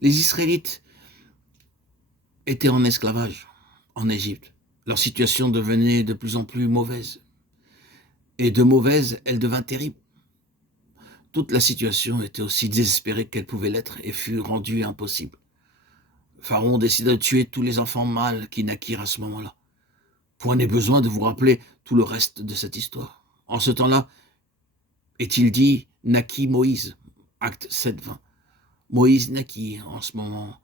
Les Israélites étaient en esclavage en Égypte. Leur situation devenait de plus en plus mauvaise. Et de mauvaise, elle devint terrible. Toute la situation était aussi désespérée qu'elle pouvait l'être et fut rendue impossible. Pharaon décida de tuer tous les enfants mâles qui naquirent à ce moment-là. Point n'est besoin de vous rappeler tout le reste de cette histoire. En ce temps-là, est-il dit, naquit Moïse, acte 7-20. Moïse naquit en ce moment,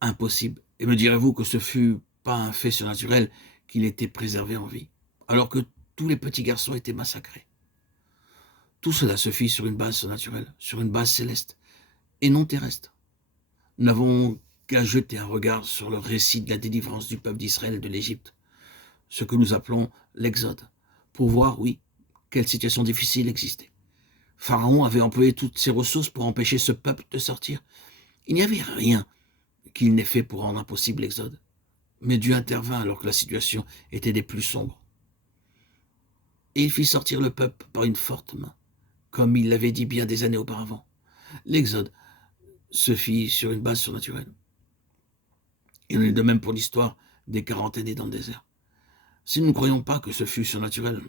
impossible. Et me direz-vous que ce fut pas un fait surnaturel qu'il était préservé en vie, alors que tous les petits garçons étaient massacrés. Tout cela se fit sur une base surnaturelle, sur une base céleste, et non terrestre. Nous n'avons qu'à jeter un regard sur le récit de la délivrance du peuple d'Israël de l'Égypte, ce que nous appelons l'Exode, pour voir, oui, quelle situation difficile existait. Pharaon avait employé toutes ses ressources pour empêcher ce peuple de sortir. Il n'y avait rien qu'il n'ait fait pour rendre impossible l'Exode. Mais Dieu intervint alors que la situation était des plus sombres. Et il fit sortir le peuple par une forte main, comme il l'avait dit bien des années auparavant. L'Exode se fit sur une base surnaturelle. Il en est de même pour l'histoire des 40 années dans le désert. Si nous ne croyons pas que ce fut surnaturel,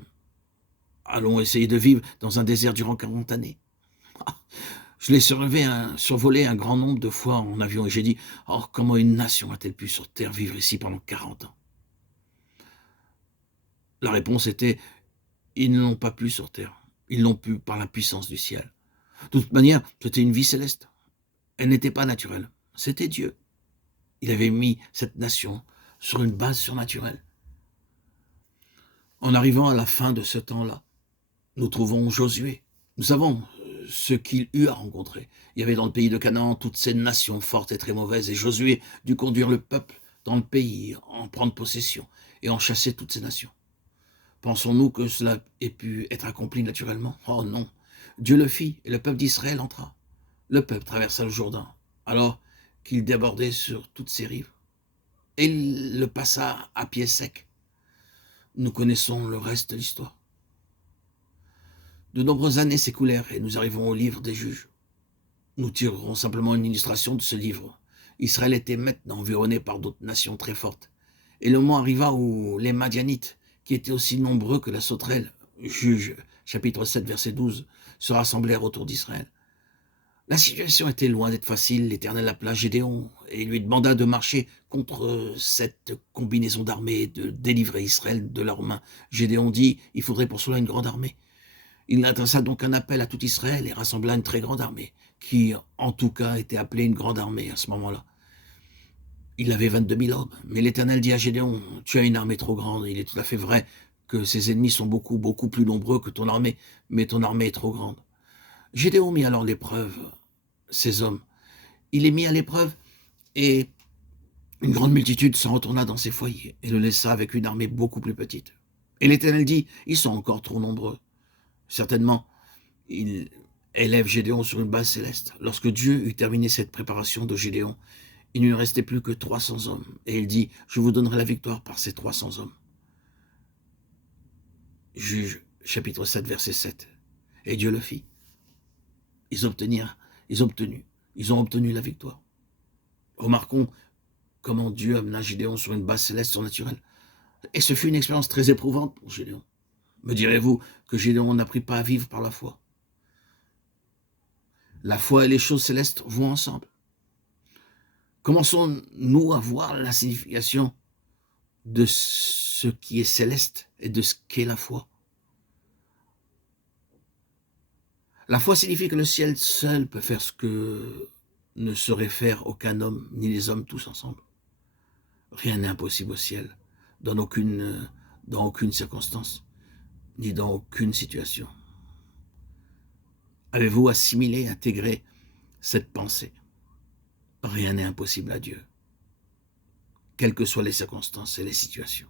allons essayer de vivre dans un désert durant 40 années. Je l'ai survolé un grand nombre de fois en avion et j'ai dit, oh, comment une nation a-t-elle pu sur Terre vivre ici pendant 40 ans? La réponse était, ils ne l'ont pas pu sur Terre. Ils l'ont pu par la puissance du ciel. De toute manière, c'était une vie céleste. Elle n'était pas naturelle. C'était Dieu. Il avait mis cette nation sur une base surnaturelle. En arrivant à la fin de ce temps-là, nous trouvons Josué. Nous savons ce qu'il eut à rencontrer. Il y avait dans le pays de Canaan toutes ces nations fortes et très mauvaises, et Josué dut conduire le peuple dans le pays, en prendre possession et en chasser toutes ces nations. Pensons-nous que cela ait pu être accompli naturellement? Oh non. Dieu le fit, et le peuple d'Israël entra. Le peuple traversa le Jourdain, alors qu'il débordait sur toutes ses rives. Et il le passa à pied sec. Nous connaissons le reste de l'histoire. De nombreuses années s'écoulèrent et nous arrivons au livre des juges. Nous tirerons simplement une illustration de ce livre. Israël était maintenant environné par d'autres nations très fortes. Et le moment arriva où les Madianites, qui étaient aussi nombreux que la sauterelle, Juges, chapitre 7, verset 12, se rassemblèrent autour d'Israël. La situation était loin d'être facile. L'Éternel appela Gédéon et lui demanda de marcher contre cette combinaison d'armées et de délivrer Israël de leurs mains. Gédéon dit, il faudrait pour cela une grande armée. Il adressa donc un appel à tout Israël et rassembla une très grande armée, qui en tout cas était appelée une grande armée à ce moment-là. Il avait 22 000 hommes, mais l'Éternel dit à Gédéon, tu as une armée trop grande, il est tout à fait vrai que ses ennemis sont beaucoup, beaucoup plus nombreux que ton armée, mais ton armée est trop grande. Gédéon mit alors à l'épreuve ces hommes. Il les mit à l'épreuve et une grande multitude s'en retourna dans ses foyers et le laissa avec une armée beaucoup plus petite. Et l'Éternel dit, ils sont encore trop nombreux. Certainement, il élève Gédéon sur une base céleste. Lorsque Dieu eut terminé cette préparation de Gédéon, il ne lui restait plus que 300 hommes. Et il dit, je vous donnerai la victoire par ces 300 hommes. Juge, chapitre 7, verset 7. Et Dieu le fit. Ils ont obtenu la victoire. Remarquons comment Dieu amena Gédéon sur une base céleste surnaturelle. Et ce fut une expérience très éprouvante pour Gédéon. Me direz-vous que Gédéon n'apprit pas à vivre par la foi? La foi et les choses célestes vont ensemble. Commençons-nous à voir la signification de ce qui est céleste et de ce qu'est la foi. La foi signifie que le ciel seul peut faire ce que ne saurait faire aucun homme, ni les hommes tous ensemble. Rien n'est impossible au ciel, dans aucune circonstance, ni dans aucune situation. Avez-vous assimilé, intégré cette pensée? Rien n'est impossible à Dieu, quelles que soient les circonstances et les situations.